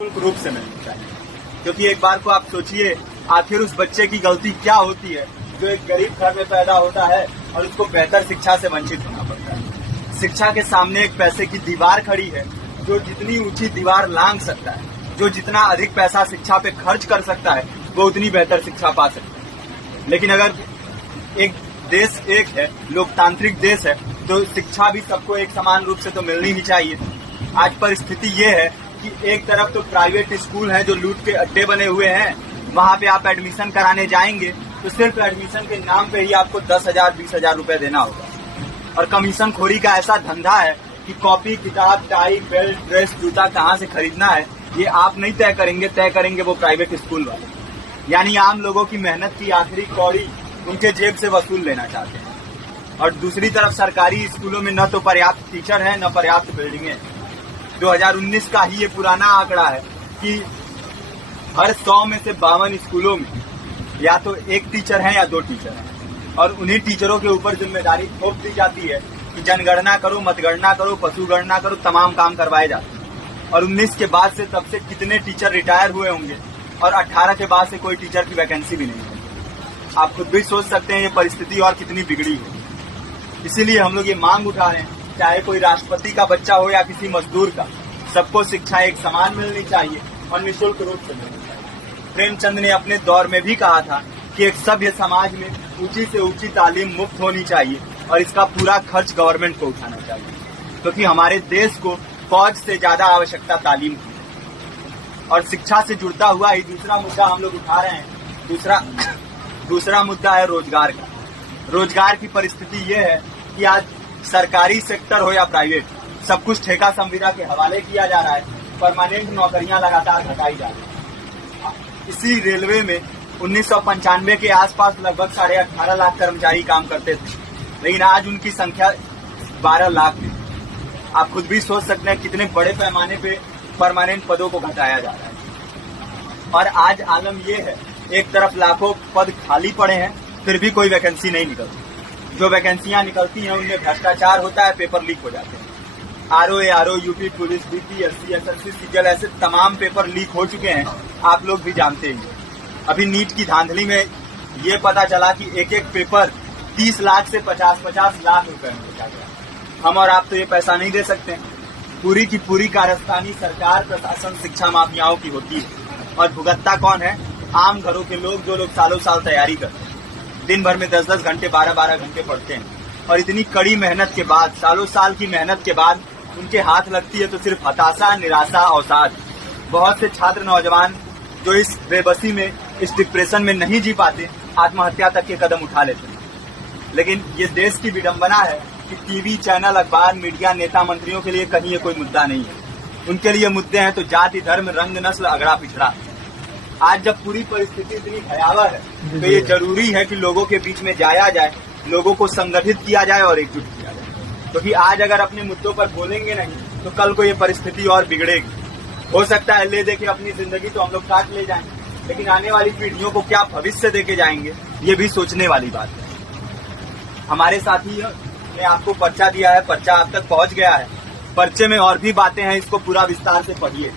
निःशुल्क रूप से मिलनी चाहिए। क्योंकि एक बार को आप सोचिए, आखिर उस बच्चे की गलती क्या होती है जो एक गरीब घर में पैदा होता है और उसको बेहतर शिक्षा से वंचित होना पड़ता है। शिक्षा के सामने एक पैसे की दीवार खड़ी है, जो जितनी ऊंची दीवार लांघ सकता है, जो जितना अधिक पैसा शिक्षा पे खर्च कर सकता है, वो उतनी बेहतर शिक्षा पा सकता है। लेकिन अगर एक देश एक है, लोकतांत्रिक देश है, तो शिक्षा भी सबको एक समान रूप से तो मिलनी ही चाहिए। आज परिस्थिति ये है कि एक तरफ तो प्राइवेट स्कूल हैं जो लूट के अड्डे बने हुए हैं, वहां पे आप एडमिशन कराने जाएंगे तो सिर्फ एडमिशन के नाम पे ही आपको 10,000 20,000 रुपए देना होगा। और कमीशन खोरी का ऐसा धंधा है कि कॉपी, किताब, टाई, बेल्ट, ड्रेस, जूता कहाँ से खरीदना है ये आप नहीं तय करेंगे वो प्राइवेट स्कूल वाले। यानी आम लोगों की मेहनत की आखिरी कौड़ी उनके जेब से वसूल लेना चाहते हैं। और दूसरी तरफ सरकारी स्कूलों में न तो पर्याप्त टीचर है, न पर्याप्त बिल्डिंगे। 2019 का ही ये पुराना आंकड़ा है कि हर 100 में से 52 स्कूलों में या तो एक टीचर है या 2 टीचर हैं। और उन्हीं टीचरों के ऊपर जिम्मेदारी थोप दी जाती है कि जनगणना करो, मतगणना करो, पशुगणना करो, तमाम काम करवाए जाते हैं। और 19 के बाद से तब से कितने टीचर रिटायर हुए होंगे और 18 के बाद से कोई टीचर की वैकेंसी भी नहीं है। आप खुद भी सोच सकते हैं ये परिस्थिति और कितनी बिगड़ी है। इसीलिए हम लोग ये मांग उठा रहे हैं, चाहे कोई राष्ट्रपति का बच्चा हो या किसी मजदूर का, सबको शिक्षा एक समान मिलनी चाहिए और निःशुल्क रूप से मिलनी चाहिए। प्रेमचंद ने अपने दौर में भी कहा था कि एक सभ्य समाज में ऊंची से ऊंची तालीम मुफ्त होनी चाहिए और इसका पूरा खर्च गवर्नमेंट को उठाना चाहिए, क्योंकि हमारे देश को फौज से ज्यादा आवश्यकता तालीम की है। और शिक्षा से जुड़ता हुआ ही दूसरा मुद्दा हम लोग उठा रहे हैं। दूसरा मुद्दा है रोजगार का। रोजगार की परिस्थिति ये है कि आज सरकारी सेक्टर हो या प्राइवेट, सब कुछ ठेका संविदा के हवाले किया जा रहा है। परमानेंट नौकरियां लगातार घटाई जा रही है। इसी रेलवे में 1995 के आसपास लगभग 18.5 लाख कर्मचारी काम करते थे, लेकिन आज उनकी संख्या 12 लाख है। आप खुद भी सोच सकते हैं कितने बड़े पैमाने पे परमानेंट पदों को घटाया जा रहा है। और आज आलम ये है, एक तरफ लाखों पद खाली पड़े हैं, फिर भी कोई वैकेंसी नहीं निकलती। जो वैकेंसियां निकलती हैं उनमें भ्रष्टाचार होता है, पेपर लीक हो जाते हैं। RO, UP police, BPSC, SSC, CGL, ऐसे तमाम पेपर लीक हो चुके हैं, आप लोग भी जानते हैं। अभी नीट की धांधली में ये पता चला कि एक एक पेपर 30 लाख से 50-50 लाख रुपए में बेचा गया। हम और आप तो ये पैसा नहीं दे सकते। पूरी की पूरी कारस्तानी सरकार, प्रशासन, शिक्षा माफियाओं की होती है। और भुगतता कौन है? आम घरों के लोग, जो लोग सालों साल तैयारी करते हैं, दिन भर में 10-10 घंटे, 12-12 घंटे पढ़ते हैं। और इतनी कड़ी मेहनत के बाद, सालों साल की मेहनत के बाद उनके हाथ लगती है तो सिर्फ हताशा, निराशा, अवसाद। बहुत से छात्र नौजवान जो इस बेबसी में, इस डिप्रेशन में नहीं जी पाते, आत्महत्या तक के कदम उठा लेते हैं। लेकिन ये देश की विडंबना है कि टीवी चैनल, अखबार, मीडिया, नेता, मंत्रियों के लिए कहीं ये कोई मुद्दा नहीं है। उनके लिए मुद्दे हैं तो जाति, धर्म, रंग, नस्ल, अगड़ा पिछड़ा। आज जब पूरी परिस्थिति इतनी भयावह है तो ये जरूरी है कि लोगों के बीच में जाया जाए, लोगों को संगठित किया जाए और एकजुट किया जाए। क्योंकि आज अगर अपने मुद्दों पर बोलेंगे नहीं तो कल को ये परिस्थिति और बिगड़ेगी। हो सकता है ले देके अपनी जिंदगी तो हम लोग काट ले जाएंगे, लेकिन आने वाली पीढ़ियों को क्या भविष्य देके जाएंगे, ये भी सोचने वाली बात है। हमारे साथी ने आपको पर्चा दिया है, पर्चा आप तक पहुंच गया है। पर्चे में और भी बातें हैं, इसको पूरा विस्तार से पढ़िए।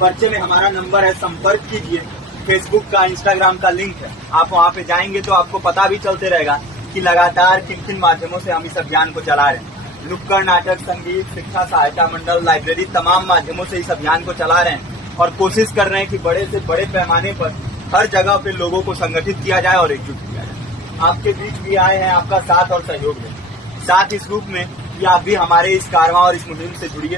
पर्चे में हमारा नंबर है, संपर्क कीजिए। फेसबुक का, इंस्टाग्राम का लिंक है, आप वहाँ पे जाएंगे तो आपको पता भी चलते रहेगा कि लगातार किन किन माध्यमों से हम इस अभियान को चला रहे हैं। नुक्कड़ नाटक, संगीत, शिक्षा सहायता मंडल, लाइब्रेरी, तमाम माध्यमों से इस अभियान को चला रहे हैं और कोशिश कर रहे हैं कि बड़े से बड़े पैमाने पर हर जगह पे लोगों को संगठित किया जाए और एकजुट किया जाए। आपके बीच भी आए हैं, आपका साथ और सहयोग दें। साथ इस रूप में कि आप भी हमारे इस कारवां और इस मुहिम से जुड़िए।